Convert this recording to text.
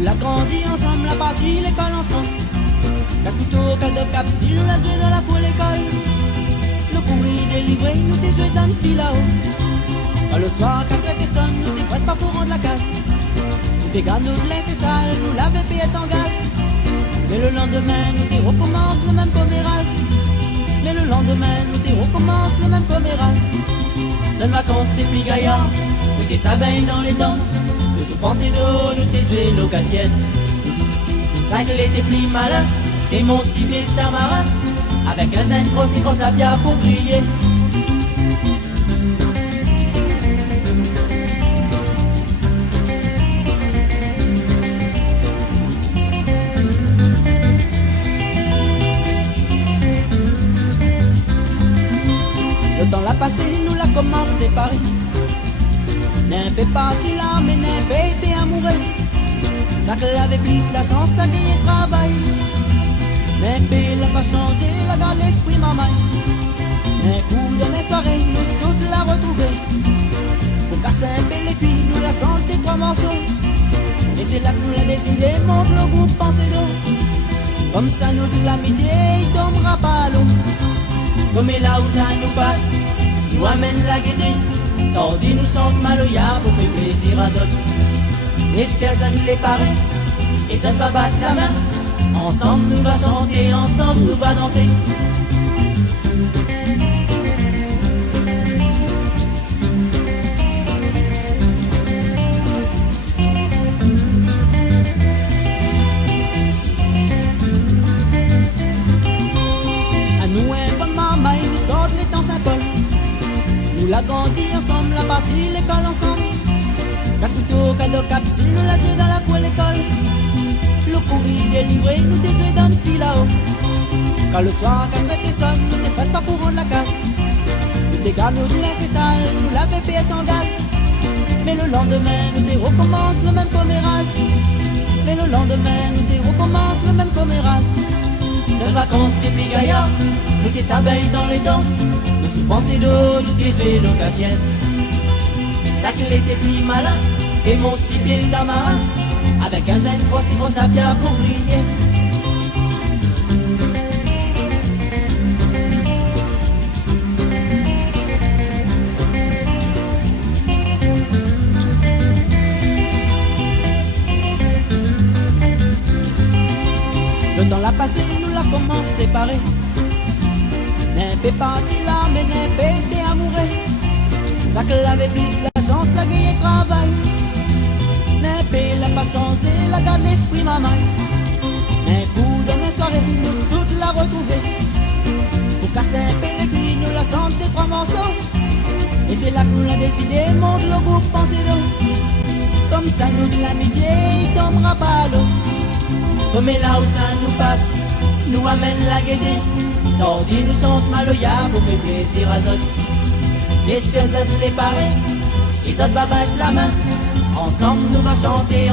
Nous l'a grandi ensemble, la partie l'école ensemble. Casse-couteau, cal de cap, si nous l'a joué dans la cour l'école. Le courrier délivré, nous t'es joué dans le fil là-haut. Quand le soir, quand t'es sonne, nous t'es presque pas pour rendre la casse. Nous t'es gars, nous l'était sale, nous l'avait payé en gaz. Mais le lendemain, nous t'y recommence le même commérage. Mais le lendemain, nous t'y recommence le même commérage. Dans les vacances, t'es plus gaillard, nous t'es sabin dans les dents. Nous sous pensée d'eau, nous t'es joué l'eau cachette. Ça qu'il était plus malin, t'es mon si bien tamarin. Avec un sein grosse et grosse la bière pour briller. Le temps l'a passé, nous l'a commencé séparé. N'un peu parti là, mais n'un peu été amoureux. Ça que l'avait plus la sens, la gagné travail. N'un peu l'a pas changé, la garde l'esprit maman. N'un coup de mes soirées, nous toutes la retrouver. Pour casser un peu les filles, nous la santé trois morceaux. Et c'est là que nous l'a décidé, monte le groupe pensée d'eau. Comme ça nous de l'amitié, il tombera pas à l'eau. Comme là où ça nous passe, nous amène la gaieté. Tandis nous sommes maloyards pour faire plaisir à d'autres. L'espère ça nous les paraît, et ça va battre la main. Ensemble nous va chanter, ensemble nous va danser. Nous l'a grandi ensemble, la partie l'école ensemble. Casse-couteau, cal de cap, si nous l'a joué dans la cour l'école. Le courrier délivré, nous déjoué dans le fil là-haut. Quand le soir, quand t'es sonne, nous n'es pas pour rendre la casse. Nous des gars, nous de l'était sale, nous l'avait payé en gaz. Mais le lendemain, nous t'y recommence le même commérage. Mais le lendemain, nous t'y recommence le même commérage. Les vacances, t'es plus gaillard, nous t'y s'abeille dans les dents. Sous pensée d'eau, nous t'es nos cachiettes. Ça qu'il était plus malin, et mon si bien tamarin. Avec un jeune grosse et grosse la bière pour briller. Le temps l'a passé, nous l'a commencé séparé. N'un peu parti là, mais n'un peu été amoureux. Ça que l'avait plus la chance, la gagné travail. N'un peu l'a pas changé, la garde l'esprit maman. Un coup dans mes soirées, nous toutes la retrouver. Pour casser un peu les filles, nous la santé trois morceaux. Et c'est là que nous l'a décidé, monte le groupe pensée d'eau. Comme ça nous de l'amitié, il tombera pas à l'eau. Comme là où ça nous passe, nous amène la gaieté. Tandis nous sommes maloyards pour faire plaisir à d'autres. L'espèce de les pareils, les autres va battre la main. Ensemble nous va chanter,